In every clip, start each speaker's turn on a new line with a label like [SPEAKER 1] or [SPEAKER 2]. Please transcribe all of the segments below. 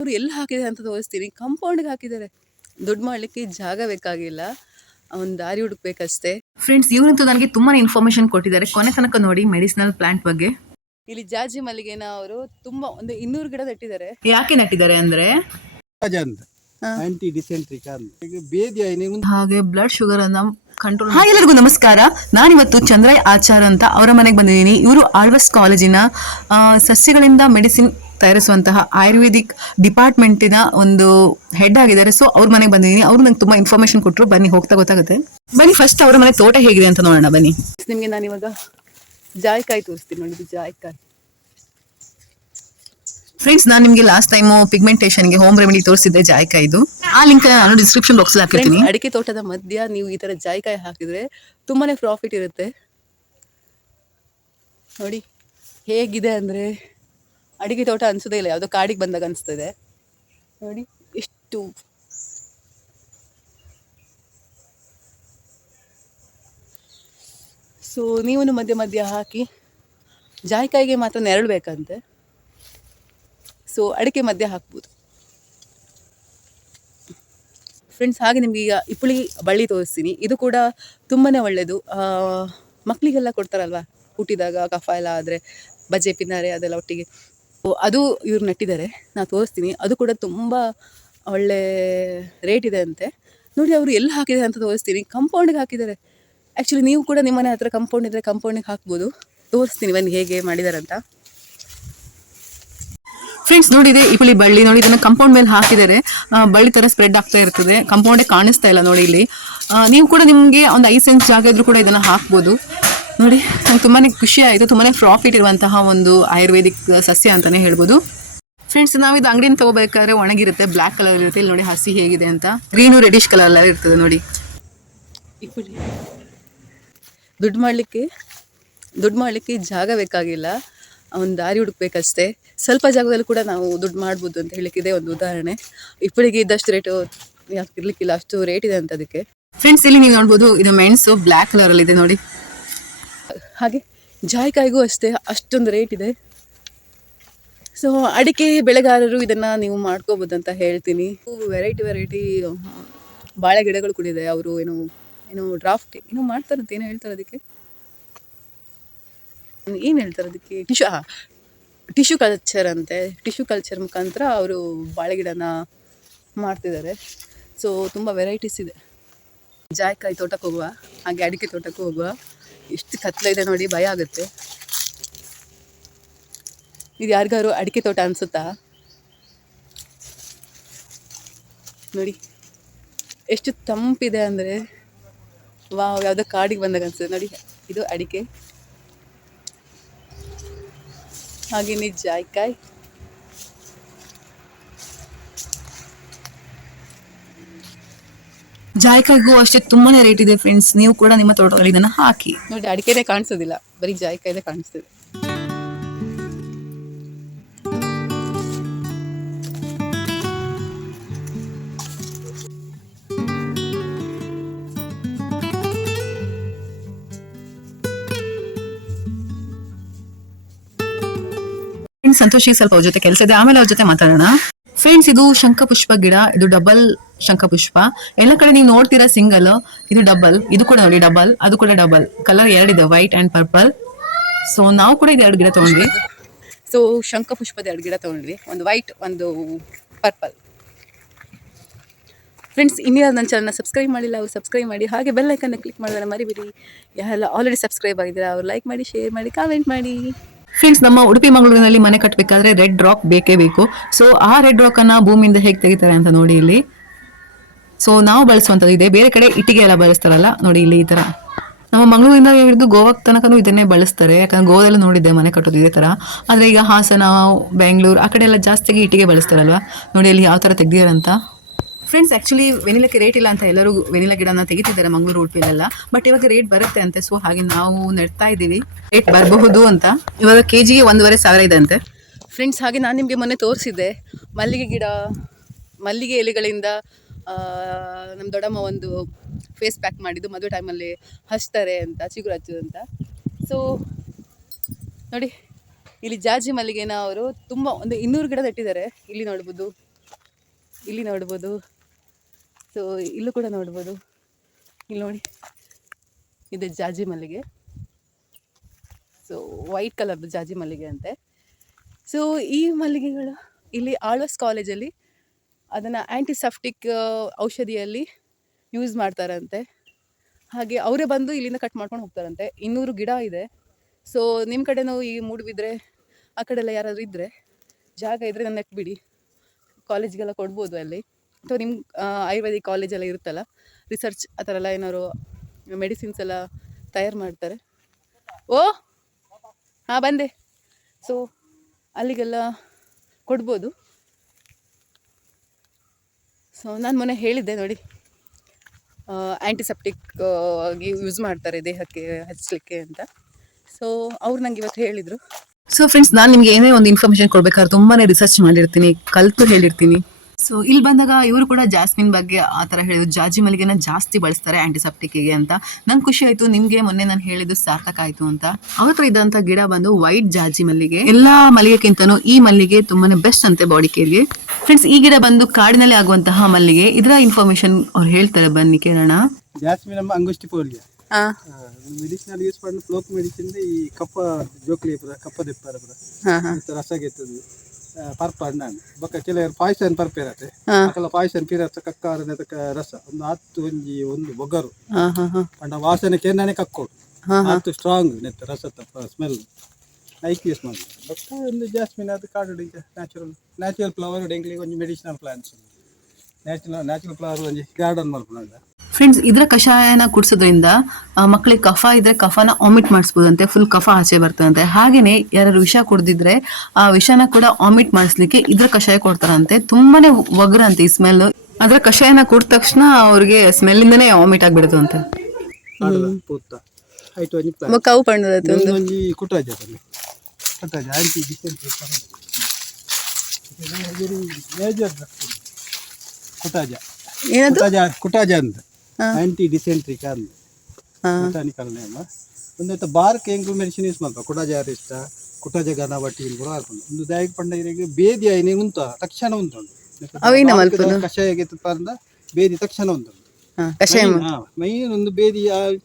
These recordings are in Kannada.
[SPEAKER 1] ಅವ್ರು ಎಲ್ಲಿ ಹಾಕಿದ್ದಾರೆ ಅಂತ ತೋರಿಸ್ತೀನಿ. ಕಂಪೌಂಡ್ಗೆ ಹಾಕಿದ್ದಾರೆ. ದುಡ್ಡು ಮಾಡಲಿಕ್ಕೆ ಜಾಗ ಬೇಕಾಗಿಲ್ಲ. ಒಂದು ದಾರಿ ಹುಡುಕ್ಬೇಕಷ್ಟೇ.
[SPEAKER 2] ಫ್ರೆಂಡ್ಸ್ ಇವರಂತೂ ನನಗೆ ತುಂಬಾ ಇನ್ಫಾರ್ಮೇಶನ್ ಕೊಟ್ಟಿದ್ದಾರೆ. ಕೊನೆ ತನಕ ನೋಡಿ ಮೆಡಿಸಿನಲ್ ಪ್ಲಾಂಟ್ ಬಗ್ಗೆ.
[SPEAKER 1] ಇಲ್ಲಿ ಜಾಜಿ ಮಲ್ಲಿಗೆನ ಅವರು ತುಂಬಾ ಒಂದು ಇನ್ನೂರು ಗಿಡ ನೆಟ್ಟಿದ್ದಾರೆ.
[SPEAKER 2] ಯಾಕೆ ನೆಟ್ಟಿದ್ದಾರೆ ಅಂದ್ರೆ? ಹಾಗೆ ಬ್ಲಡ್ ಶುಗರ್ ಅನ್ನ ಕಂಟ್ರೋಲ್ ಹಾಯ್ ಎಲ್ಲರಿಗೂ ನಮಸ್ಕಾರ. ನಾನಿವತ್ತು ಚಂದ್ರಯ್ ಆಚಾರ್ ಅಂತ ಅವರ ಮನೆಗೆ ಬಂದಿದ್ದೀನಿ. ಇವರು ಆಳ್ವಸ್ ಕಾಲೇಜಿನ ಆ, ಸಸ್ಯಗಳಿಂದ ಮೆಡಿಸಿನ್ ತಯಾರಿಸುವಂತಹ ಆಯುರ್ವೇದಿಕ್ ಡಿಪಾರ್ಟ್ಮೆಂಟಿನ ಒಂದು ಹೆಡ್ ಆಗಿದ್ದಾರೆ. ಸೊ ಅವ್ರ ಮನೆಗೆ ಬಂದಿದ್ದೀನಿ. ಅವರು ನಂಗೆ ತುಂಬಾ ಇನ್ಫಾರ್ಮೇಶನ್ ಕೊಟ್ಟರು ಬನ್ನಿ ಹೋಗ್ತಾ ಗೊತ್ತಾಗುತ್ತೆ. ಬನ್ನಿ ಫಸ್ಟ್ ಅವರ ಮನೆ ತೋಟ ಹೇಗಿದೆ ಅಂತ ನೋಡೋಣ. ಬನ್ನಿ.
[SPEAKER 1] ನಿಮಗೆ ನಾನು ಇವಾಗ ಜಾಯ್ಕಾಯಿ ತೋರಿಸ್ತೀನಿ ನೋಡಿ ಜಾಯ್ಕಾಯಿ.
[SPEAKER 2] ಫ್ರೆಂಡ್ಸ್ ನಾನು ನಿಮಗೆ ಲಾಸ್ಟ್ ಟೈಮ್ ಪಿಗ್ಮೆಂಟೇಷನ್ಗೆ ಹೋಮ್ ರೆಮಿಡಿ ತೋರಿಸಿದ್ದೆ ಜಾಯ್ಕಾಯಿ ಇದು ಆ ಲಿಂಕ್ ನಾನು ಡಿಸ್ಕ್ರಿಪ್ಷನ್ ಬಾಕ್ಸ್ ಹಾಕಿರ್ತೀನಿ.
[SPEAKER 1] ಅಡಿಕೆ ತೋಟದ ಮಧ್ಯ ನೀವು ಈ ತರ ಜಾಯ್ಕಾಯಿ ಹಾಕಿದ್ರೆ ತುಂಬಾನೇ ಪ್ರಾಫಿಟ್ ಇರುತ್ತೆ. ನೋಡಿ ಹೇಗಿದೆ ಅಂದ್ರೆ ಅಡಿಕೆ ತೋಟ ಅನ್ಸೋದೇ ಇಲ್ಲ, ಯಾವುದೋ ಕಾಡಿಗೆ ಬಂದಾಗ ಅನಿಸ್ತದೆ. ನೋಡಿ, ಎಷ್ಟು ಸೊ ನೀವು ಮಧ್ಯ ಮಧ್ಯ ಹಾಕಿ, ಜಾಯಿಕಾಯಿಗೆ ಮಾತ್ರ ನೆರಳು ಬೇಕಂತೆ. ಸೊ ಅಡಿಕೆ ಮಧ್ಯೆ ಹಾಕ್ಬೋದು. ಫ್ರೆಂಡ್ಸ್ ಹಾಗೆ ನಿಮಗೆ ಈಗ ಇಪ್ಪಳಿ ಬಳ್ಳಿ ತೋರಿಸ್ತೀನಿ. ಇದು ಕೂಡ ತುಂಬಾನೇ ಒಳ್ಳೆಯದು ಮಕ್ಕಳಿಗೆಲ್ಲ ಕೊಡ್ತಾರಲ್ವಾ? ಹುಟ್ಟಿದಾಗ ಕಫ ಎಲ್ಲ ಆದರೆ ಬಜೆ ಪಿನ್ನಾರೆ ಅದೆಲ್ಲ ಒಟ್ಟಿಗೆ. ಅದು ಇವ್ರು ನೆಟ್ಟಿದ್ದಾರೆ. ನಾನು ತೋರಿಸ್ತೀನಿ. ಅದು ಕೂಡ ತುಂಬ ಒಳ್ಳೆ ರೇಟ್ ಇದೆ ಅಂತೆ. ನೋಡಿ, ಅವರು ಎಲ್ಲಿ ಹಾಕಿದ್ದಾರೆ ಅಂತ ತೋರಿಸ್ತೀನಿ. ಕಂಪೌಂಡಿಗೆ ಹಾಕಿದ್ದಾರೆ. ಆ್ಯಕ್ಚುಲಿ ನೀವು ಕೂಡ ನಿಮ್ಮ ಮನೆ ಹತ್ರ ಕಂಪೌಂಡ್ ಇದ್ದರೆ ಕಂಪೌಂಡಿಗೆ ಹಾಕ್ಬೋದು. ತೋರಿಸ್ತೀನಿ ಬನ್ನಿ ಹೇಗೆ ಮಾಡಿದ್ದಾರೆ ಅಂತ.
[SPEAKER 2] ಫ್ರೆಂಡ್ಸ್ ನೋಡಿದೆ ಇಪ್ಪಳಿ ಬಳ್ಳಿ. ನೋಡಿ, ಇದನ್ನು ಕಂಪೌಂಡ್ ಮೇಲೆ ಹಾಕಿದ್ದಾರೆ. ಬಳ್ಳಿ ತರ ಸ್ಪ್ರೆಡ್ ಆಗ್ತಾ ಇರ್ತದೆ. ಕಂಪೌಂಡೇ ಕಾಣಿಸ್ತಾ ಇಲ್ಲ ನೋಡಿ ಇಲ್ಲಿ. ನೀವು ಕೂಡ ನಿಮಗೆ ಒಂದು ಐದು ಸೆನ್ಸ್ ಜಾಗ ಇದ್ರೂ ಕೂಡ ಇದನ್ನ ಹಾಕ್ಬೋದು. ನೋಡಿ ನಂಗೆ ತುಂಬಾ ಖುಷಿ ಆಯಿತು, ತುಂಬಾನೇ ಪ್ರಾಫಿಟ್ ಇರುವಂತಹ ಒಂದು ಆಯುರ್ವೇದಿಕ್ ಸಸ್ಯ ಅಂತಾನೆ ಹೇಳ್ಬೋದು. ಫ್ರೆಂಡ್ಸ್ ನಾವು ಇದು ಅಂಗಡಿಯಿಂದ ತಗೋಬೇಕಾದ್ರೆ ಒಣಗಿರುತ್ತೆ ಬ್ಲ್ಯಾಕ್ ಕಲರ್ ಇರುತ್ತೆ, ಇಲ್ಲಿ ನೋಡಿ ಹಸಿ ಹೇಗಿದೆ ಅಂತ. ಗ್ರೀನು ರೆಡಿಶ್ ಕಲರ್ ಎಲ್ಲ ಇರ್ತದೆ ನೋಡಿ.
[SPEAKER 1] ದುಡ್ಡು ಮಾಡಲಿಕ್ಕೆ ದುಡ್ಡು ಮಾಡಲಿಕ್ಕೆ ಜಾಗ ಬೇಕಾಗಿಲ್ಲ. ಒಂದು ದಾರಿ ಹುಡುಕ್ಬೇಕಷ್ಟೇ. ಸ್ವಲ್ಪ ಜಾಗದಲ್ಲಿ ಕೂಡ ನಾವು ದುಡ್ಡು ಮಾಡ್ಬೋದು ಅಂತ ಹೇಳಿಕ್ಕಿದೆ ಒಂದು ಉದಾಹರಣೆ. ಇಪ್ಪಳಿಗೆ ಇದ್ದಷ್ಟು ರೇಟು ಯಾಕೆ ಇರ್ಲಿಕ್ಕಿಲ್ಲ, ಅಷ್ಟು ರೇಟ್ ಇದೆ ಅಂತ ಅದಕ್ಕೆ.
[SPEAKER 2] ಫ್ರೆಂಡ್ಸ್ ಇಲ್ಲಿ ನೀವು ನೋಡ್ಬೋದು, ಇದು ಮೆಣಸು ಬ್ಲ್ಯಾಕ್ ಕಲರ್ ಅಲ್ಲಿ ಇದೆ ನೋಡಿ.
[SPEAKER 1] ಹಾಗೆ ಜಾಯಿಕಾಯಿಗೂ ಅಷ್ಟೇ, ಅಷ್ಟೊಂದು ರೇಟ್ ಇದೆ. ಸೊ ಅಡಿಕೆ ಬೆಳೆಗಾರರು ಇದನ್ನು ನೀವು ಮಾಡ್ಕೋಬೋದು ಅಂತ ಹೇಳ್ತೀನಿ. ವೆರೈಟಿ ವೆರೈಟಿ ಬಾಳೆ ಗಿಡಗಳು ಕೂಡ ಇದೆ ಅವರು ಏನು ಏನು ಡ್ರಾಫ್ಟ್ ಏನೋ ಮಾಡ್ತಾರಂತ, ಏನು ಹೇಳ್ತಾರೆ ಅದಕ್ಕೆ? ಏನು ಹೇಳ್ತಾರೆ ಅದಕ್ಕೆ? ಟಿಶ್ಯೂ ಟಿಶ್ಯೂ ಕಲ್ಚರ್ ಅಂತೆ. ಟಿಶ್ಯೂ ಕಲ್ಚರ್ ಮುಖಾಂತರ ಅವರು ಬಾಳೆ ಗಿಡನ ಮಾಡ್ತಿದ್ದಾರೆ. ಸೊ ತುಂಬ ವೆರೈಟೀಸ್ ಇದೆ. ಜಾಯ್ಕಾಯಿ ತೋಟಕ್ಕೆ ಹೋಗುವ, ಹಾಗೆ ಅಡಿಕೆ ತೋಟಕ್ಕೆ ಹೋಗುವ. ಎಷ್ಟು ಕತ್ಲ ಇದೆ ನೋಡಿ ಭಯ ಆಗುತ್ತೆ. ಇದು ಯಾರಿಗಾರು ಅಡಿಕೆ ತೋಟ ಅನ್ಸುತ್ತಾ? ನೋಡಿ, ಎಷ್ಟು ತಂಪಿದೆ ಅಂದರೆ ವಾವ್, ಯಾವುದೋ ಕಾಡಿಗೆ ಬಂದಾಗ ಅನ್ಸುತ್ತೆ. ನೋಡಿ, ಇದು ಅಡಿಕೆ. ಹಾಗೆಯೇ ಜಾಯ್ಕಾಯಿ.
[SPEAKER 2] ಜಾಯ್ಕಾಯಿಗೂ ಅಷ್ಟೇ ತುಂಬಾನೇ ರೇಟ್ ಇದೆ ಫ್ರೆಂಡ್ಸ್ ನೀವು ಕೂಡ ನಿಮ್ಮ ತೋಟದಲ್ಲಿ ಇದನ್ನ ಹಾಕಿ.
[SPEAKER 1] ನೋಡಿ ಅಡಿಕೆನೇ ಕಾಣಿಸೋದಿಲ್ಲ. ಬರೀ ಜಾಯ್ಕಾಯಿದೆ ಕಾಣಿಸ್ತದೆ.
[SPEAKER 2] ಸಂತೋಷಿ ಸಂತೋಷಿಗೆ ಸ್ವಲ್ಪ ಅವ್ರ ಜೊತೆ ಕೆಲಸ ಇದೆ. ಆಮೇಲೆ ಅವ್ರ ಜೊತೆ ಮಾತಾಡೋಣ. ಫ್ರೆಂಡ್ಸ್ ಇದು ಶಂಖಪುಷ್ಪ ಗಿಡ, ಇದು ಡಬಲ್ ಶಂಖಪುಷ್ಪ. ಎಲ್ಲ ಕಡೆ ನೀವು ನೋಡ್ತೀರಾ ಸಿಂಗಲ್ ಇದು ಡಬಲ್ ಇದು ಕೂಡ ನೋಡಿ ಡಬಲ್ ಅದು ಕೂಡ ಡಬಲ್ ಕಲರ್ ಎರಡಿದೆ ವೈಟ್ ಅಂಡ್ ಪರ್ಪಲ್ ಸೊ ನಾವು ಕೂಡ ಇದು ಎರಡು ಗಿಡ ತಗೊಂಡ್ವಿ.
[SPEAKER 1] ಸೊ ಶಂಖಪುಷ್ಪದ ಎರಡು ಗಿಡ ತಗೊಂಡ್ವಿ. ಒಂದು ವೈಟ್ ಒಂದು ಪರ್ಪಲ್ ಫ್ರೆಂಡ್ಸ್ ಇನ್ನೂ ನನ್ನ ಚಾನಲ್ನ ಸಬ್ಸ್ಕ್ರೈಬ್ ಮಾಡಿಲ್ಲ, ಅವ್ರು ಸಬ್ಸ್ಕ್ರೈಬ್ ಮಾಡಿ, ಹಾಗೆ ಬೆಲ್ ಐಕನ್ನ ಕ್ಲಿಕ್ ಮಾಡಿದ್ರೆ ಮರಿಬಿಡಿ. ಯಾರೆಲ್ಲ ಆಲ್ರೆಡಿ ಸಬ್ಸ್ಕ್ರೈಬ್ ಆಗಿದ್ದೀರಾ, ಅವ್ರು ಲೈಕ್ ಮಾಡಿ ಶೇರ್ ಮಾಡಿ ಕಾಮೆಂಟ್ ಮಾಡಿ.
[SPEAKER 2] ಫ್ರೆಂಡ್ಸ್ ನಮ್ಮ ಉಡುಪಿ ಮಂಗಳೂರಿನಲ್ಲಿ ಮನೆ ಕಟ್ಟಬೇಕಾದ್ರೆ ರೆಡ್ ರಾಕ್ ಬೇಕೇ ಬೇಕು. ಸೊ ಆ ರೆಡ್ ರಾಕ್ ಅನ್ನ ಭೂಮಿಯಿಂದ ಹೇಗೆ ತೆಗಿತಾರೆ ಅಂತ ನೋಡಿ ಇಲ್ಲಿ. ಸೊ ನಾವು ಬಳಸುವಂಥದ್ದು ಇದೆ. ಬೇರೆ ಕಡೆ ಇಟ್ಟಿಗೆ ಎಲ್ಲ ಬಳಸ್ತಾರಲ್ಲ, ನೋಡಿ ಇಲ್ಲಿ ಈ ತರ. ನಮ್ಮ ಮಂಗಳೂರಿಂದ ಹಿಡಿದು ಗೋವಾಕ್ ತನಕನೂ ಇದನ್ನೇ ಬಳಸ್ತಾರೆ. ಯಾಕಂದ್ರೆ ಗೋವಾದಲ್ಲಿ ನೋಡಿದ್ದೆ ಮನೆ ಕಟ್ಟೋದು ಇದೇ ತರ. ಆದರೆ ಈಗ ಹಾಸನ ಬೆಂಗಳೂರು ಆ ಕಡೆ ಎಲ್ಲ ಜಾಸ್ತಿಯಾಗಿ ಇಟ್ಟಿಗೆ ಬಳಸ್ತಾರಲ್ವಾ? ನೋಡಿ ಅಲ್ಲಿ ಯಾವ ತರ ತೆಗ್ದಿದಾರಂತ. ಫ್ರೆಂಡ್ಸ್ ಆ್ಯಕ್ಚುಲಿ ವೆನಿಲಕ್ಕೆ ರೇಟ್ ಇಲ್ಲ ಅಂತ ಎಲ್ಲರೂ ವೆನಿಲಾ ಗಿಡನ ತೆಗಿತಿದ್ದಾರೆ ಮಂಗಳೂರು ಉಡುಪಿಲೆಲ್ಲ ಬಟ್ ಇವಾಗ ರೇಟ್ ಬರುತ್ತೆ ಅಂತೆ. ಸೊ ಹಾಗೆ ನಾವು ನೆಡ್ತಾ ಇದ್ದೀವಿ. ರೇಟ್ ಬರಬಹುದು ಅಂತ. ಇವಾಗ ಕೆ ಜಿಗೆ ಒಂದೂವರೆ ಸಾವಿರ ಇದೆ ಅಂತೆ
[SPEAKER 1] ಫ್ರೆಂಡ್ಸ್ ಹಾಗೆ ನಾನು ನಿಮಗೆ ಮೊನ್ನೆ ತೋರಿಸಿದ್ದೆ. ಮಲ್ಲಿಗೆ ಗಿಡ, ಮಲ್ಲಿಗೆ ಎಲೆಗಳಿಂದ ನಮ್ಮ ದೊಡ್ಡಮ್ಮ ಒಂದು ಫೇಸ್ ಪ್ಯಾಕ್ ಮಾಡಿದ್ದು. ಮದುವೆ ಟೈಮಲ್ಲಿ ಹಚ್ತಾರೆ ಅಂತ, ಚಿಗುರು ಹಚ್ಚೋದು ಅಂತ. ಸೊ ನೋಡಿ, ಇಲ್ಲಿ ಜಾಜಿ ಮಲ್ಲಿಗೆನ ಅವರು ತುಂಬ ಒಂದು ಇನ್ನೂರು ಗಿಡ ನೆಟ್ಟಿದ್ದಾರೆ. ಇಲ್ಲಿ ನೋಡ್ಬೋದು. ಇಲ್ಲಿ ನೋಡ್ಬೋದು. ಸೊ ಇಲ್ಲೂ ಕೂಡ ನೋಡ್ಬೋದು. ಇಲ್ಲಿ ನೋಡಿ. ಇದೆ ಜಾಜಿ ಮಲ್ಲಿಗೆ. ಸೊ ವೈಟ್ ಕಲರ್ದು ಜಾಜಿ ಮಲ್ಲಿಗೆ ಅಂತೆ. ಸೊ ಈ ಮಲ್ಲಿಗೆಗಳು ಇಲ್ಲಿ ಆಳ್ವಸ್ ಕಾಲೇಜಲ್ಲಿ ಅದನ್ನು ಆ್ಯಂಟಿಸೆಪ್ಟಿಕ್ ಔಷಧಿಯಲ್ಲಿ ಯೂಸ್ ಮಾಡ್ತಾರಂತೆ. ಹಾಗೆ ಅವರೇ ಬಂದು ಇಲ್ಲಿಂದ ಕಟ್ ಮಾಡ್ಕೊಂಡು ಹೋಗ್ತಾರಂತೆ. ಇನ್ನೂರು ಗಿಡ ಇದೆ. ಸೊ ನಿಮ್ಮ ಕಡೆನೂ ಈ ಮೂಡ್ಬಿದ್ರೆ ಆ ಕಡೆ ಎಲ್ಲ ಯಾರಾದರೂ ಇದ್ದರೆ ಜಾಗ ಇದ್ದರೆ ನನ್ನ ನೆಟ್ಬಿಡಿ. ಕಾಲೇಜ್ಗೆಲ್ಲ ಕೊಡ್ಬೋದು ಅಲ್ಲಿ. ಅಥವಾ ನಿಮ್ಮ ಆಯುರ್ವೇದಿಕ್ ಕಾಲೇಜೆಲ್ಲ ಇರುತ್ತಲ್ಲ ರಿಸರ್ಚ್ ಆ ಥರ ಎಲ್ಲ ಏನಾದ್ರು ಮೆಡಿಸಿನ್ಸ್ ಎಲ್ಲ ತಯಾರು ಮಾಡ್ತಾರೆ? ಓ! ಹಾಂ, ಬಂದೆ. ಸೊ ಅಲ್ಲಿಗೆಲ್ಲ ಕೊಡ್ಬೋದು. ಸೊ ನಾನು ಮೊನ್ನೆ ಹೇಳಿದ್ದೆ ನೋಡಿ. ಆ್ಯಂಟಿಸೆಪ್ಟಿಕ್ ಆಗಿ ಯೂಸ್ ಮಾಡ್ತಾರೆ ದೇಹಕ್ಕೆ ಹಚ್ಚಲಿಕ್ಕೆ ಅಂತ. ಸೊ ಅವ್ರು ನಂಗೆ ಇವತ್ತು ಹೇಳಿದರು.
[SPEAKER 2] ಸೊ ಫ್ರೆಂಡ್ಸ್ ನಾನು ನಿಮಗೆ ಏನೇ ಒಂದು ಇನ್ಫಾರ್ಮೇಷನ್ ಕೊಡಬೇಕಾದ್ರೆ ತುಂಬಾ ರಿಸರ್ಚ್ ಮಾಡಿರ್ತೀನಿ, ಕಲ್ತು ಹೇಳಿರ್ತೀನಿ. ಸೊ ಇಲ್ಲಿ ಬಂದಾಗ ಇವರು ಕೂಡ ಜಾಸ್ಮಿನ್ ಬಗ್ಗೆ ಆ ಥರ ಹೇಳಿದ್ರು. ಜಾಜಿ ಮಲ್ಲಿಗೆನ ಜಾಸ್ತಿ ಬಳಸ್ತಾರೆ ಆ್ಯಂಟಿಸೆಪ್ಟಿಕ್ಗೆ ಅಂತ. ನಂಗೆ ಖುಷಿ ಆಯಿತು. ನಿಮಗೆ ಮೊನ್ನೆ ನಾನು ಹೇಳಿದ್ದು ಸಾರ್ಥಕ ಆಯಿತು ಅಂತ. ಅವ್ರ ಹತ್ರ ಇದ್ದಂಥ ಗಿಡ ಬಂದು ವೈಟ್ ಜಾಜಿ ಮಲ್ಲಿಗೆ. ಎಲ್ಲ ಮಲ್ಲಿಗೆಕ್ಕಿಂತನೂ ಈ ಮಲ್ಲಿಗೆ ತುಂಬಾನೇ ಬೆಸ್ಟ್ ಅಂತೆ ಬಾಡಿ ಕೇರ್ಗೆ ಫ್ರೆಂಡ್ಸ್ ಈ ಗಿಡ ಬಂದು ಕಾಡಿನಲ್ಲಿ ಆಗುವಂತಹ ಮಲ್ಲಿಗೆ. ಇದರ ಇನ್ಫಾರ್ಮೇಶನ್ ಅವ್ರು ಹೇಳ್ತಾರೆ. ಬನ್ನಿ ಕೇಳೋಣ.
[SPEAKER 3] ಜಾಸ್ಮಿನ್ ಅಂಗುಷ್ಟಿ
[SPEAKER 1] ಪೋರ್ಗೆ.
[SPEAKER 3] ಮೆಡಿಸಿನಲ್ ಯೂಸ್ ಮಾಡಿ ಫ್ಲೋಕ್ ಮೆಡಿಸಿನ್ ಈ ಕಪ್ಪ ಜೋಕ್ಲಿ ಕಪ್ಪ ದೆಪ್ಪರ ಪುರ
[SPEAKER 1] ಹಾಂ ಹಾಂ.
[SPEAKER 3] ರಸ ಗೆತ್ತದು ಪರ್ಪ ಹಣ್ಣಾണ് ಬೊಕ್ಕ ಕೆಲವರು ಪಾಯ್ಸನ್ ಪರ್ಪ ಇರತ್ತೆ. ಅಕಲ ಪಾಯ್ಸನ್ ಪೀರತ್ತ ಕಕ್ಕಾರ ರಸ. ಒಂದು ಹತ್ತು ಒಂಜಿ ಒಂದು ಬೊಗರು. ಪಂಡ ವಾಸನೆ ಕೆನ್ನಾನೆ ಕಕ್ಕೋಡು. ಹತ್ತು ಸ್ಟ್ರಾಂಗ್ ನೆತ್ತ ರಸ ಸ್ಮೆಲ್ ಐಕ್ ಯೂಸ್ ಮಾಡಿ. ಬೊಕ್ಕ ಒಂದು ಜಾಸ್ಮಿನ್ ಅದು ಕಾಡು ನ್ಯಾಚುರಲ್ ನ್ಯಾಚುರಲ್ ಫ್ಲವರ್ ಎಂಗ್ಲಿಗೆ ಒಂಜಿ medicinal plants natural natural flower ಒಂಜಿ ಗಾರ್ಡನ್ ಮಾಡ್ಕೊಂಡ
[SPEAKER 2] ಫ್ರೆಂಡ್ಸ್ ಇದ್ರ ಕಷಾಯನ ಕುಡಿಸೋದ್ರಿಂದ ಆ, ಮಕ್ಕಳಿಗೆ ಕಫ ಇದ್ರೆ ಕಫನ ಆಮಿಟ್ ಮಾಡಿಸ್ಬೋದಂತೆ ಫುಲ್ ಕಫ ಆಚೆ ಬರ್ತದಂತೆ. ಹಾಗೇನೆ ಯಾರು ವಿಷ ಕುಡ್ದಿದ್ರೆ ಆ ವಿಷನ ಕೂಡ ಆಮಿಟ್ ಮಾಡಿಸ್ಲಿಕ್ಕೆ ಇದ್ರ ಕಷಾಯ ಕೊಡ್ತಾರಂತೆ. ತುಂಬಾನೇ ಒಗ್ರಂತೆ ಈ ಸ್ಮೆಲ್ ಅದ್ರ ಕಷಾಯನ ಕುಡಿದ ತಕ್ಷಣ ಅವ್ರಿಗೆ ಸ್ಮೆಲ್ ಇಂದನೇ ವಾಮಿಟ್ ಆಗ್ಬಿಡುತ್ತಂತೆ
[SPEAKER 1] ಕವು
[SPEAKER 3] ಕುಟಾಜ ಕುಟಾಜ ಮೇಜರ್ ಕುಟಾಜ
[SPEAKER 1] ಏನದು?
[SPEAKER 3] ಕುಟಾಜ ಕುಟಾಜ ಅಂತ. ಆಂಟಿ ಡಿಸೆಂಟ್ರಿ
[SPEAKER 1] ಕಾರ್ನ್
[SPEAKER 3] ಬೊಟಾನಿಕಲ್ ನೇಮ್ ಒಂದು ಬಾರ್ಕ್ ಎಂಗು ಮೆಡಿಸಿನ್ ಯೂಸ್ ಮಾಡ್ಬೇಕು. ಕುಟಾಜ ಅರಿಷ್ಟ ಕುಟಾಜ ಗನ ಬಟ್ಟಿ ಕೂಡ ಹಾಕೊಂಡು. ಒಂದು ದಾಯಕ ಪಂಡ ಇರಿಗೆ ಬೇದಿ ಐನೆ ಉಂಟ. ತಕ್ಷಣ ಉಂತುಂಡು
[SPEAKER 1] ಅವೇನ ಮಲ್ಪುದು?
[SPEAKER 3] ಕಷಾಯ ಪಂದ ಬೇದಿ ತಕ್ಷಣ
[SPEAKER 1] ಕಷಾಯ ಮಾ-
[SPEAKER 3] ಮೈನ್ ಒಂದು ಬೇದಿ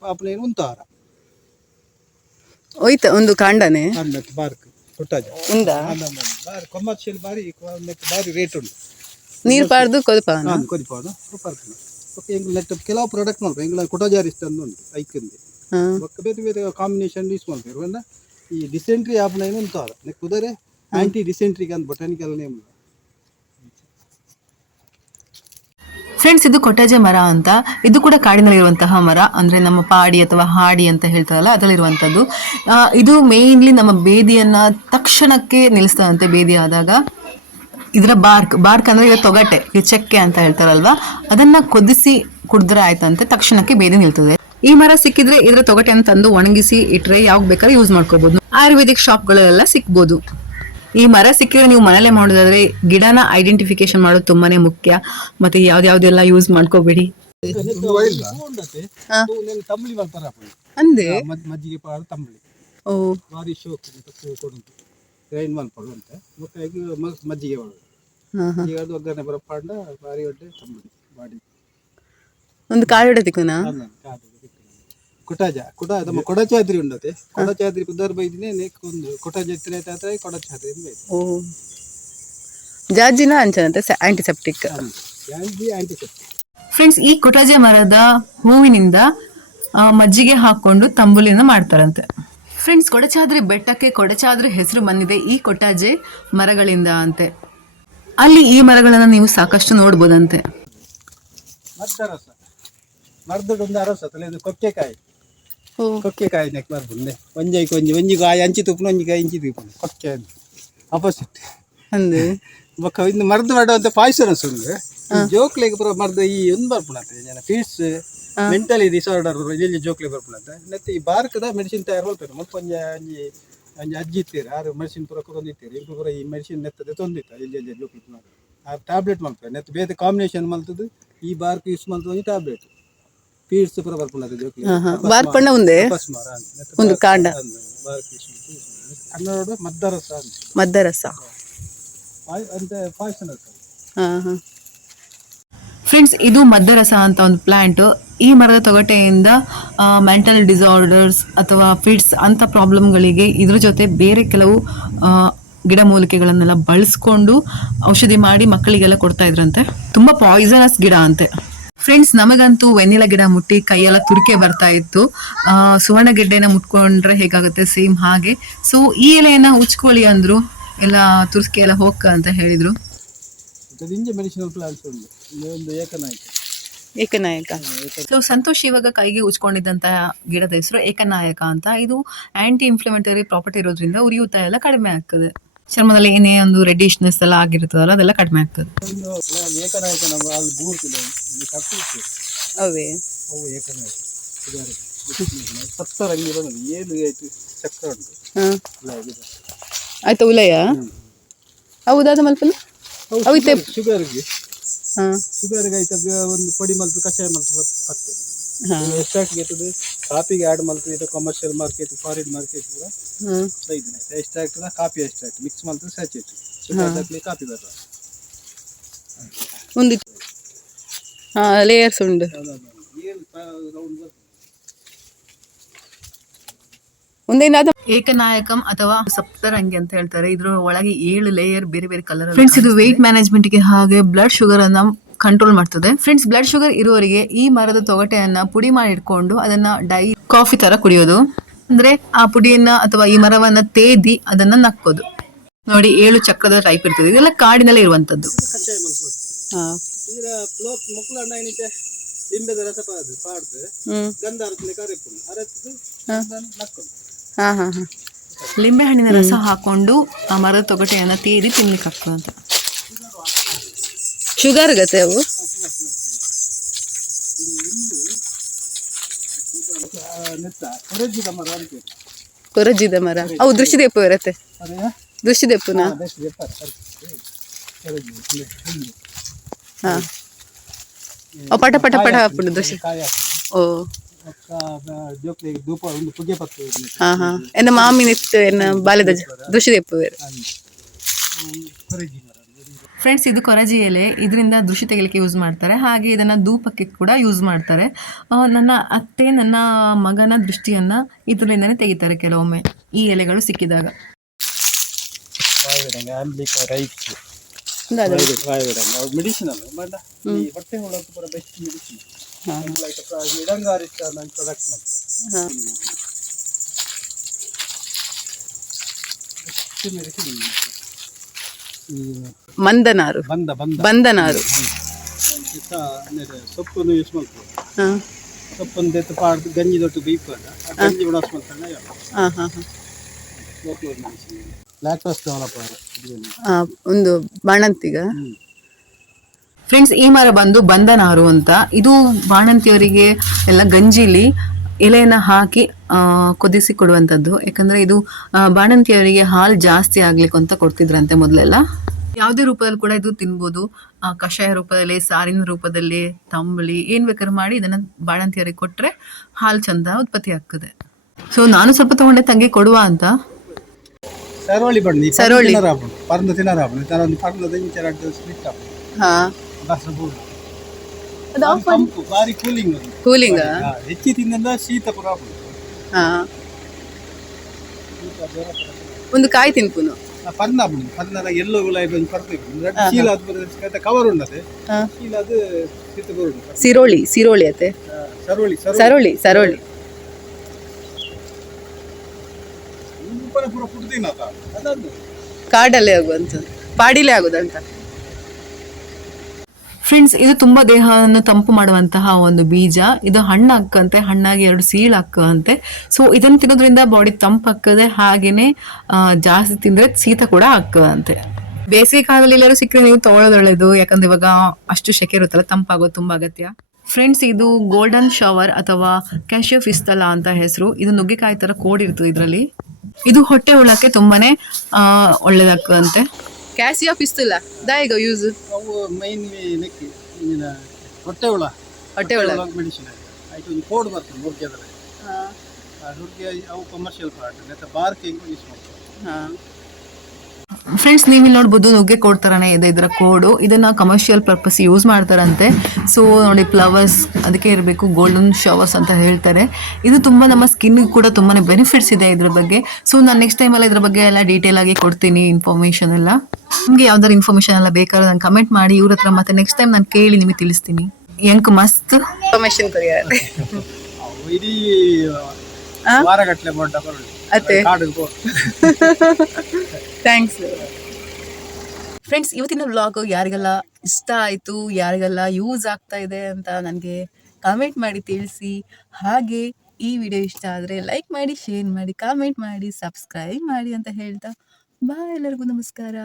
[SPEAKER 3] ಆಪನ ಏನು ಉಂತಾರ
[SPEAKER 1] ಹೋಯ್ತ ಒಂದು ಕಾಂಡನೆ?
[SPEAKER 3] ಬಾರ್ಕ್ ಕುಟಾಜ.
[SPEAKER 1] ಉಂದಾ
[SPEAKER 3] ಬಾರ್ ಕಮರ್ಷಿಯಲ್ ಬಾರಿ ಬಾರಿ ರೇಟ್ ಉಂಟು.
[SPEAKER 1] ನೀರು ಪಾರ್ದು ಕೊದಪಾನ
[SPEAKER 3] ನಾನು ಕೊರಿಪಾಡು ರೂಪಾಯಿ ಓಕೆ ಎಂಗ್ಲ ನೆಟ್ ಕೆಲವು ಪ್ರಾಡಕ್ಟ್ ಮಾಡ್ಬೇಕು ಎಂಗ್ಲ ಕುಟಜಾರಿಸ್ಟ್ ಅಂತ ಉಂಟು ಐಕಿಂದು
[SPEAKER 1] ಹಾಂ
[SPEAKER 3] ಒಕ್ಕ ಬೇರೆ ಬೇರೆ ಕಾಂಬಿನೇಷನ್ ಯೂಸ್ ಮಾಡ್ಬೇಕು ಅಂದ್ರೆ ಈ ಡಿಸೆಂಟ್ರಿ ಆಪನ ಏನು ಉಂಟಾರ ನೆಕ್ ಕುದರೆ ಆಂಟಿ ಡಿಸೆಂಟ್ರಿಗೆ ಅಂತ ಬೊಟಾನಿಕಲ್ ನೇಮ್
[SPEAKER 2] ಫ್ರೆಂಡ್ಸ್ ಇದು ಕೊಟ್ಟಜೆ ಮರ ಅಂತ ಇದು ಕೂಡ ಕಾಡಿನಲ್ಲಿರುವಂತಹ ಮರ ಅಂದ್ರೆ ನಮ್ಮ ಪಾಡಿ ಅಥವಾ ಹಾಡಿ ಅಂತ ಹೇಳ್ತಾರಲ್ಲ ಅದರಲ್ಲಿರುವಂಥದ್ದು. ಇದು ಮೇಯ್ನ್ಲಿ ನಮ್ಮ ಬೇದಿಯನ್ನ ತಕ್ಷಣಕ್ಕೆ ನಿಲ್ಲಿಸ್ತದಂತೆ ಬೇದಿ ಆದಾಗ. ಇದರ ಬಾರ್ಕ್ ಬಾರ್ಕ್ ಅಂದ್ರೆ ಈಗ ತೊಗಟೆ ಈ ಚಕ್ಕೆ ಅಂತ ಹೇಳ್ತಾರಲ್ವಾ? ಅದನ್ನ ಕೊದಿಸಿ ಕುಡಿದ್ರೆ ಆಯ್ತಂತೆ ತಕ್ಷಣಕ್ಕೆ ಬೇದಿ ನಿಲ್ತದೆ. ಈ ಮರ ಸಿಕ್ಕಿದ್ರೆ ಇದರ ತೊಗಟೆಯನ್ನು ತಂದು ಒಣಗಿಸಿ ಇಟ್ರೆ ಯಾವಾಗ ಬೇಕಾದ್ರೆ ಯೂಸ್ ಮಾಡ್ಕೋಬಹುದು ಆಯುರ್ವೇದಿಕ್ ಶಾಪ್ಗಳೆಲ್ಲ ಸಿಕ್ಬೋದು. ಈ ಮರ ಸಿಕ್ಕಿದ್ರೆ ನೀವು ಮನೇಲೆ ಮಾಡೋದಾದ್ರೆ ಗಿಡನ ಐಡೆಂಟಿಫಿಕೇಶನ್ ಮಾಡೋದು ತುಂಬಾನೇ ಮುಖ್ಯ. ಮತ್ತೆ ಯಾವ್ದ್ಯಾವ್ದೆಲ್ಲ ಯೂಸ್ ಮಾಡ್ಕೋಬೇಡಿ.
[SPEAKER 1] ಅಂದೆ?
[SPEAKER 3] ಮಜ್ಜಿಗೆ ಪಾಡು ತಂಬಳಿ.
[SPEAKER 1] ಓ.
[SPEAKER 3] ಭಾರಿ ಶೋಕ್ ಕೊಡುಂಟು ಗ್ರೈಂಡ್ ಮಲ್ಪಡು ಅಂತ ಮತ್ತೆ ಈಗ ಮ- ಮಜ್ಜಿಗೆ ಅದು ಒಗ್ಗರಣೆ ಬರಪಾಂಡ ಬಾರಿ ಒಡ್ಡೆ ಬಾಡಿ
[SPEAKER 1] ಒಂದು ಕಾಳು ತಿಕ್ಕುನಾ?
[SPEAKER 3] ಕುಟಾಜ ಕುಟ ನಮ್ಮ ಕೊಡಚಾದ್ರಿ ಉಂಡತೆ ಕೊಡಚಾದ್ರಿ ಕುದ್ದಾರ್ ಬೈದಿನೇ ನೆಕ್ ಒಂದು ಕೊಡಚಾದ್ರಿ ಆಯ್ತಾದ್ರೆ ಕೊಡಚಾದ್ರಿ ಬೈದು.
[SPEAKER 1] ಓ ಜಾಜಿನ ಅಂಚನಂತೆ ಆಂಟಿಸೆಪ್ಟಿಕ್
[SPEAKER 3] ಜಾಜಿ ಆಂಟಿಸೆಪ್ಟಿಕ್
[SPEAKER 2] ಫ್ರೆಂಡ್ಸ್ ಈ ಕೊಟಜೆ ಮರದ ಹೂವಿನಿಂದ ಆ, ಮಜ್ಜಿಗೆ ಹಾಕೊಂಡು ತಂಬುಲಿನ ಮಾಡ್ತಾರಂತೆ. ಫ್ರೆಂಡ್ಸ್ ಕೊಡಚಾದ್ರಿ ಬೆಟ್ಟಕ್ಕೆ ಕೊಡಚಾದ್ರಿ ಹೆಸರು ಬಂದಿದೆ ಈ ಕೊಟಾಜೆ ಮರಗಳಿಂದ ಅಂತೆ. ಅಲ್ಲಿ ಈ ಮರಗಳನ್ನು ನೀವು ಸಾಕಷ್ಟು ನೋಡ್ಬೋದಂತೆ.
[SPEAKER 3] ಮರದ ರಸ ಮರ್ದದೊಂದು ಅರಸ ತಲೆದು ಕೊಕ್ಕೆಕಾಯಿ. ಕೊಕ್ಕೆಕಾಯಿ ನೆಕ್ ಬರ್ಬುಂದೆ ಒಂಜೈಕ್ ಒಂಜಿ ಒಂಜಿ ಕಾಯಿ ಅಂಚಿ ತುಪ್ಪನ ಒಂಜಿ ಕಾಯಿ ಇಂಚಿ ತುಪ್ಪನ ಕೊಕ್ಕೆ ಅಪೋಸಿಟ್.
[SPEAKER 1] ಅಂದೆ.
[SPEAKER 3] ಬೊಕ್ಕ ಇನ್ನು ಮರ್ದು ಮಾಡುವಂತ ಪಾಯ್ಸನಸ್ ಉಂಡು. ಜೋಕ್ಲೆಗ್ ಪೂರ ಮರ್ದ ಈ ಒಂದು ಬರ್ಪುಣತೆ. ಜನ ಫೀಟ್ಸ್ ಮೆಂಟಲಿ ಡಿಸಾರ್ಡರ್ ಇಲ್ಲಿ ಜೋಕ್ಲೆ ಬರ್ಪುಣತೆ. ನೆತ್ತ ಈ ಬಾರ್ಕದ ಮೆಡಿಸಿನ್ ತಯಾರು ಮಾಡ್ತಾರೆ ಮುಲ್ಪ ಒಂಜಿ ಒಂಜಿ ಅಜ್ಜಿ ಇತ್ತೀರಿ ಆರು ಮೆಡಿಸಿನ್ ಪೂರ ಕೊರೊಂದಿತ್ತೀರಿ ಈಗ ಪೂರ ಈ ಮೆಡಿಸಿನ್ ನೆತ್ತದ ತೊಂದಿತ್ತ. ಇಲ್ಲಿ ಇಲ್ಲಿ ಜೋಕ್ಲೆ ಮಾಡಿ ಆ ಟ್ಯಾಬ್ಲೆಟ್ ಮಾಡ್ತಾರೆ ನೆತ್ತ ಬೇರೆ ಕಾಂಬಿನೇಷನ್ ಮಲ್ತದ್ದು ಈ ಬಾರ್ಕ್ ಯೂಸ್ ಮಲ್ತದ ಒಂಜಿ ಟ್ಯಾಬ್ಲೆಟ್ ಪೀಡ್ಸ್ ಪೂರ ಬರ್ಪುಣತೆ ಜೋಕ್ಲೆ
[SPEAKER 1] ಬಾರ್ಪಣ್ಣ ಒಂದೇ? ಒಂದು ಕಾಂಡ.
[SPEAKER 3] ಬಾರ್ಕ್ ಯೂಸ್ ಕನ್ನಡ ಮದ್ದರಸ
[SPEAKER 1] ಮದ್ದರಸ.
[SPEAKER 3] ಅಂತ ಪಾಯ್ಸನಸ್
[SPEAKER 1] ಹಾಂ ಹಾಂ.
[SPEAKER 2] ಫ್ರೆಂಡ್ಸ್ ಇದು ಮದ್ದರಸ ಅಂತ ಒಂದು ಪ್ಲಾಂಟ್ ಈ ಮರದ ತೊಗಟೆಯಿಂದ ಮೆಂಟಲ್ ಡಿಸಾರ್ಡರ್ಸ್ ಅಥವಾ ಫಿಟ್ಸ್ ಅಂತ ಪ್ರಾಬ್ಲಮ್ಗಳಿಗೆ ಇದ್ರ ಜೊತೆ ಬೇರೆ ಕೆಲವು ಗಿಡಮೂಲಿಕೆಗಳನ್ನೆಲ್ಲ ಬಳಸ್ಕೊಂಡು ಔಷಧಿ ಮಾಡಿ ಮಕ್ಕಳಿಗೆಲ್ಲ ಕೊಡ್ತಾ ಇದ್ರಂತೆ. ತುಂಬ ಪಾಯ್ಸನಸ್ ಗಿಡ ಅಂತೆ. ಫ್ರೆಂಡ್ಸ್ ನಮಗಂತೂ ವೆನಿಲ ಗಿಡ ಮುಟ್ಟಿ ಕೈಯೆಲ್ಲ ತುರಿಕೆ ಬರ್ತಾ ಇತ್ತು. ಸುವರ್ಣ ಗಿಡ್ಡೆನ ಮುಟ್ಕೊಂಡ್ರೆ ಹೇಗಾಗುತ್ತೆ? ಸೇಮ್ ಹಾಗೆ. ಸೊ ಈ ಎಲೆಯನ್ನ ಉಚ್ಕೊಳ್ಳಿ ಅಂದ್ರು. ಎಲ್ಲ ತುರ್ಸ್ಕೆ ಎಲ್ಲ ಹೋಗ್ಕ ಅಂತ ಹೇಳಿದ್ರು.
[SPEAKER 3] ಒಂದು ಏಕನಾಯಕ.
[SPEAKER 1] ಏಕನಾಯಕ.
[SPEAKER 2] ಸೊ ಸಂತೋಷ್ ಇವಾಗ ಕೈಗೆ ಉಚ್ಕೊಂಡಿದ್ದಂತಹ ಗಿಡದ ಹೆಸರು ಏಕನಾಯಕ ಅಂತ. ಇದು ಆಂಟಿ ಇನ್ಫ್ಲಮೆಂಟರಿ ಪ್ರಾಪರ್ಟಿ ಇರೋದ್ರಿಂದ ಉರಿಯೂತ ಎಲ್ಲ ಕಡಿಮೆ ಆಗ್ತದೆ. ಚರ್ಮದಲ್ಲಿ ಏನೇ ಒಂದು ರೆಡಿಶ್ನೆಸ್ ಎಲ್ಲ ಆಗಿರ್ತದಲ್ಲ ಅದೆಲ್ಲ ಕಡಿಮೆ ಆಗ್ತದೆ.
[SPEAKER 1] ಅವೇ.
[SPEAKER 3] ಆಯ್ತು
[SPEAKER 1] ಉಲಯ? ಹೌದಾದ ಮಲ್ಪನ ಅವಿತೆ
[SPEAKER 3] ಶುಗರ್ಗೆ.
[SPEAKER 1] ಹಾ.
[SPEAKER 3] ಶುಗರ್ಗೆ ಆಯ್ತದ ಒಂದು ಪೊಡಿ ಮಲ್ತು ಕಷಾಯ ಮಲ್ತು ಬರ್ತದೆ. ಎಷ್ಟಾಗಿ ಇರ್ತದೆ ಕಾಪಿಗೆ ಆ್ಯಡ್ ಮಲ್ತು ಇದು ಕಮರ್ಷಿಯಲ್ ಮಾರ್ಕೆಟ್ ಫಾರಿನ್ ಮಾರ್ಕೆಟ್ ಕೂಡ ಇದನ್ನ ಎಷ್ಟು ಆಗ್ತದೆ ಕಾಪಿ ಎಷ್ಟಾಗ್ತದೆ ಮಿಕ್ಸ್ ಮಲ್ತು ಸ್ಯಾಚೆಟ್ ಶುಗರ್ ಕಾಫಿ ಕಾಪಿ ಬರ್ತದೆ.
[SPEAKER 1] ಒಂದು ಹಾ ಲೇಯರ್ಸ್ ಉಂಡು
[SPEAKER 3] ಏನು ರೌಂಡ್ ಬರ್ತದೆ?
[SPEAKER 1] ಒಂದೇನಾದ
[SPEAKER 2] ಏಕನಾಯಕಂ ಅಥವಾ ಸಪ್ತರಂಗಿ ಅಂತ ಹೇಳ್ತಾರೆ. ಇದ್ರ ಒಳಗೆ ಏಳು ಲೇಯರ್ ಬೇರೆ ಬೇರೆ ಕಲರ್ ಫ್ರೆಂಡ್ಸ್ ಇದು ವೆಯ್ಟ್ ಮ್ಯಾನೇಜ್ಮೆಂಟ್ಗೆ ಹಾಗೆ ಬ್ಲಡ್ ಶುಗರ್ ಅನ್ನ ಕಂಟ್ರೋಲ್ ಮಾಡ್ತದೆ. ಫ್ರೆಂಡ್ಸ್ ಬ್ಲಡ್ ಶುಗರ್ ಇರುವವರಿಗೆ ಈ ಮರದ ತೊಗಟೆಯನ್ನ ಪುಡಿ ಮಾಡಿ ಇಟ್ಕೊಂಡು ಅದನ್ನ ಡೈ ಕಾಫಿ ತರ ಕುಡಿಯೋದು. ಅಂದ್ರೆ ಆ ಪುಡಿಯನ್ನ ಅಥವಾ ಈ ಮರವನ್ನ ತೇದಿ ಅದನ್ನ ನಕ್ಕೋದು. ನೋಡಿ ಏಳು ಚಕ್ರದ ಟೈಪ್ ಇರ್ತದೆ. ಇದೆಲ್ಲ ಕಾಡಿನಲ್ಲೇ ಇರುವಂತದ್ದು.
[SPEAKER 1] ಹ್ಮ್. ಹಾ ಹಾ ಹಾ.
[SPEAKER 2] ಲಿಂಬೆ ಹಣ್ಣಿನ ರಸ ಹಾಕೊಂಡು ಆ ಮರದ ತೊಗಟೆಯನ್ನ ತೀರಿ ತಿನ್ಲಿಕ್ಕೆ ಆಗ್ತದೆ ಅಂತ.
[SPEAKER 1] ಶುಗರ್ ಗತೆ ಅವು?
[SPEAKER 3] ನೆತ್ತ ಕೊರಜಿದ ಮರ.
[SPEAKER 1] ಅವು ದೃಷ್ಟಿದೆಪ್ಪು ಇರತ್ತೆ. ದೃಷ್ಟಿದೆಪ್ಪುನ? ಹಾ ಪಟ ಪಟ ಪಟ ಹಾಕ್ಬಿಡು
[SPEAKER 3] ದೃಶ್ಯ
[SPEAKER 1] ಓ.
[SPEAKER 3] ಮರ
[SPEAKER 2] ಫ್ರೆಂಡ್ಸ್ ಇದು ಕೊರಜಿ ಎಲೆ. ಇದರಿಂದ ದೃಶ್ಯ ತೆಗಿಲಿಕ್ಕೆ ಯೂಸ್ ಮಾಡ್ತಾರೆ. ಹಾಗೆ ಇದನ್ನ ಧೂಪಕ್ಕೆ ಕೂಡ ಯೂಸ್ ಮಾಡ್ತಾರೆ. ನನ್ನ ಅತ್ತೆ ನನ್ನ ಮಗನ ದೃಷ್ಟಿಯನ್ನ ಇದರಿಂದನೇ ತೆಗಿತಾರೆ ಕೆಲವೊಮ್ಮೆ ಈ ಎಲೆಗಳು ಸಿಕ್ಕಿದಾಗ.
[SPEAKER 3] ಅವು ಮೆಡಿಸಿನಲ್ ಬಟ್ ಈ ಹೊಟ್ಟೆ ಹುಳಕ್ಕೆ ಪೂರ ಬೆಸ್ಟ್ ಮೆಡಿಸಿನ್ ಲೈಕ್ ಇಡಂಗಾರಿಷ್ಟ ನಾನು ಪ್ರೊಡಕ್ಟ್ ಮಾಡ್ತೀವಿ
[SPEAKER 1] ಹಾ.
[SPEAKER 3] ಮೆಡಿಸಿನ್
[SPEAKER 1] ಮಂದನಾರು.
[SPEAKER 3] ಬಂದ ಬಂದ.
[SPEAKER 1] ಬಂದನಾರು.
[SPEAKER 3] ಸೊಪ್ಪನ್ನು ಯೂಸ್
[SPEAKER 1] ಹಾ.
[SPEAKER 3] ಸೊಪ್ಪನ್ನು ತೆತ್ತು ಪಾಡ್ದು ಗಂಜಿ ದೊಟ್ಟು ಬೀಪಾಗ ಆ ಗಂಜಿ ಉಣಸ್ ಮಾಡ್ತಾನೆ
[SPEAKER 1] ಹಾ ಹಾ ಹಾ. ಆ, ಒಂದು ಬಾಣಂತಿಗ.
[SPEAKER 2] ಫ್ರೆಂಡ್ಸ್ ಈ ಮರ ಬಂದು ಬಂದನಾರು ಅಂತ. ಇದು ಬಾಣಂತಿಯವರಿಗೆ ಎಲ್ಲ ಗಂಜಿಲಿ ಎಲೆಯನ್ನ ಹಾಕಿ ಆ, ಕುದಿಸಿ ಕೊಡುವಂಥದ್ದು ಯಾಕಂದ್ರೆ ಇದು ಆ, ಬಾಣಂತಿಯವರಿಗೆ ಹಾಲು ಜಾಸ್ತಿ ಆಗ್ಲಿಕ್ಕೆ ಅಂತ ಕೊಡ್ತಿದ್ರಂತೆ ಮೊದಲೆಲ್ಲ. ಯಾವುದೇ ರೂಪದಲ್ಲಿ ಕೂಡ ಇದು ತಿನ್ಬೋದು. ಕಷಾಯ ರೂಪದಲ್ಲಿ ಸಾರಿನ ರೂಪದಲ್ಲಿ ತಂಬಳಿ ಏನ್ ಬೇಕಾದ್ರೂ ಮಾಡಿ ಇದನ್ನ ಬಾಣಂತಿಯವರಿಗೆ ಕೊಟ್ರೆ ಹಾಲು ಚಂದ ಉತ್ಪತ್ತಿ ಆಗ್ತದೆ. ಸೊ ನಾನು ಸ್ವಲ್ಪ ತಗೊಂಡೆ ತಂಗಿ ಕೊಡುವ ಅಂತ.
[SPEAKER 3] ಸರೋಳಿ ಬಣ್ಣಿ
[SPEAKER 1] ಸರೋಳಿ.
[SPEAKER 3] ತಿನ್ನರಾಪುಂಡು ಪರ್ದು ತಿನ್ನರಾಪುಂಡು ಈ ಥರ ಒಂದು ಪರ್ದದ ಇಂಚ ಎರಡು ಸ್ಪ್ಲಿಟ್ ಆಪುಂಡು
[SPEAKER 1] ಹಾ
[SPEAKER 3] ಬಸ್ ಬೋದು ತಂಪು ಭಾರಿ ಕೂಲಿಂಗ್ ಅದು
[SPEAKER 1] ಕೂಲಿಂಗ
[SPEAKER 3] ಹಾ, ಹೆಚ್ಚಿ ತಿಂದಿಂದ ಶೀತ ಪುರ ಆಪುಂಡು
[SPEAKER 1] ಹಾ ಒಂದು ಕಾಯಿ ತಿನ್ಪುನು
[SPEAKER 3] ಪರ್ನ ಆಪುಂಡು ಪರ್ನದ ಎಲ್ಲೋ ಗುಲಾಬಿ ಒಂದು ಪರ್ಬೇಕು ರೆಡ್ ಶೀಲ ಅದು ಕವರ್ ಉಂಡದು
[SPEAKER 1] ಹಾ.
[SPEAKER 3] ಶೀಲ ಅದು ಶೀತ ಬರುಡು
[SPEAKER 1] ಸಿರೋಳಿ ಸಿರೋಳಿ ಅತ್ತೆ
[SPEAKER 3] ಸರೋಳಿ ಸರೋಳಿ
[SPEAKER 1] ಸರೋಳಿ ಕಾಡಲ್ಲೇ ಆಗುವಂತ ಪಾಡಿಲೇ ಆಗುದಂತ.
[SPEAKER 2] ಫ್ರೆಂಡ್ಸ್ ಇದು ತುಂಬಾ ದೇಹವನ್ನು ತಂಪು ಮಾಡುವಂತಹ ಒಂದು ಬೀಜ. ಇದು ಹಣ್ಣು ಹಾಕಂತೆ ಹಣ್ಣಾಗಿ ಎರಡು ಸೀಳು ಹಾಕಂತೆ ಸೊ ಇದನ್ನು ತಿನ್ನೋದ್ರಿಂದ ಬಾಡಿ ತಂಪಾಗ್ತದೆ ಹಾಗೇನೆ ಆ, ಜಾಸ್ತಿ ತಿಂದ್ರೆ ಶೀತ ಕೂಡ ಆಗ್ತದಂತೆ. ಬೇಸಿಗೆ ಕಾಲದಲ್ಲಿ ಎಲ್ಲರೂ ಸಿಕ್ಕರೆ ನೀವು ತಗೊಳ್ಳೋದು ಒಳ್ಳೇದು ಯಾಕಂದ್ರೆ ಇವಾಗ ಅಷ್ಟು ಶೆಕೆ ಇರುತ್ತಲ್ಲ ತಂಪಾಗೋದು ತುಂಬಾ ಅಗತ್ಯ. ಫ್ರೆಂಡ್ಸ್ ಇದು ಗೋಲ್ಡನ್ ಶವರ್ ಅಥವಾ ಕ್ಯಾಶಿಯೋ ಫಿಸ್ತಲ ಅಂತ ಹೆಸರು. ಇದು ನುಗ್ಗೆಕಾಯಿ ತರ ಕೋಡಿರ್ತದೆ ಇದರಲ್ಲಿ. ಇದು ಹೊಟ್ಟೆ ಉಳ್ಳಕ್ಕೆ ತುಂಬಾನೇ ಆ, ಒಳ್ಳೇದಾಗ್ತದಂತೆ.
[SPEAKER 1] ಕ್ಯಾಸಿಯಾ ಪಿಸ್ತುಲ ದಾಯಿಗ ಯೂಸ್
[SPEAKER 3] ಅವು ಮೈನ್ಲಿ ನೆಕ್ಕಿ ಇಂಜಿನ ಹೊಟ್ಟೆ ಹುಳ
[SPEAKER 1] ಹೊಟ್ಟೆ ಹುಳ
[SPEAKER 3] ಮೆಡಿಸಿನ್ ಆಯ್ತು. ಒಂದು ಕೋಡ್ ಬರ್ತದೆ ಮುರ್ಗೆದಲ್ಲಿ ಆ ನುಗ್ಗೆ ಅವು ಕಮರ್ಷಿಯಲ್ ಪ್ರಾಡಕ್ಟ್ ಮತ್ತು ಬಾರ್ಕಿಂಗ್ ಯೂಸ್ ಮಾಡ್ತಾರೆ
[SPEAKER 1] ಹಾ.
[SPEAKER 2] ಫ್ರೆಂಡ್ಸ್ ನೀವು ಇಲ್ಲಿ ನೋಡ್ಬೋದು ನುಗ್ಗೆ ಕೋಡ್ ಥರನೇ ಇದೆ ಇದರ ಕೋಡು. ಇದನ್ನ ಕಮರ್ಷಿಯಲ್ ಪರ್ಪಸ್ ಯೂಸ್ ಮಾಡ್ತಾರಂತೆ. ಸೊ ನೋಡಿ ಫ್ಲವರ್ಸ್ ಅದಕ್ಕೆ ಇರಬೇಕು ಗೋಲ್ಡನ್ ಶವರ್ಸ್ ಅಂತ ಹೇಳ್ತಾರೆ. ಇದು ತುಂಬ ನಮ್ಮ ಸ್ಕಿನ್ ಕೂಡ ತುಂಬಾ ಬೆನಿಫಿಟ್ಸ್ ಇದೆ ಇದ್ರ ಬಗ್ಗೆ. ಸೊ ನಾನು ನೆಕ್ಸ್ಟ್ ಟೈಮ್ ಎಲ್ಲ ಇದ್ರ ಬಗ್ಗೆ ಎಲ್ಲ ಡೀಟೇಲ್ ಆಗಿ ಕೊಡ್ತೀನಿ ಇನ್ಫಾರ್ಮೇಷನ್ ಎಲ್ಲ. ನಿಮಗೆ ಯಾವ್ದಾರು ಇನ್ಫಾರ್ಮೇಷನ್ ಎಲ್ಲ ಬೇಕಾದ್ರೆ ನಾನು ಕಮೆಂಟ್ ಮಾಡಿ. ಇವ್ರ ಹತ್ರ ಮತ್ತೆ ನೆಕ್ಸ್ಟ್ ಟೈಮ್ ನಾನು ಕೇಳಿ ನಿಮಗೆ ತಿಳಿಸ್ತೀನಿ. ಎಂಕ್ ಮಸ್ತ್
[SPEAKER 1] ಇನ್ಫಾರ್ಮೇಶನ್ ಕೊರಿಯರ್ ಅತ್ತೆ. ಥ್ಯಾಂಕ್ಸ್ ಫ್ರೆಂಡ್ಸ್ ಇವತ್ತಿನ ವ್ಲಾಗ್ ಯಾರಿಗೆಲ್ಲ ಇಷ್ಟ ಆಯಿತು ಯಾರಿಗೆಲ್ಲ ಯೂಸ್ ಆಗ್ತಾ ಇದೆ ಅಂತ ನನಗೆ ಕಾಮೆಂಟ್ ಮಾಡಿ ತಿಳಿಸಿ. ಹಾಗೆ ಈ ವಿಡಿಯೋ ಇಷ್ಟ ಆದರೆ ಲೈಕ್ ಮಾಡಿ ಶೇರ್ ಮಾಡಿ ಕಾಮೆಂಟ್ ಮಾಡಿ ಸಬ್ಸ್ಕ್ರೈಬ್ ಮಾಡಿ ಅಂತ ಹೇಳ್ತಾ. ಬಾಯ್ ಎಲ್ಲರಿಗೂ ನಮಸ್ಕಾರ.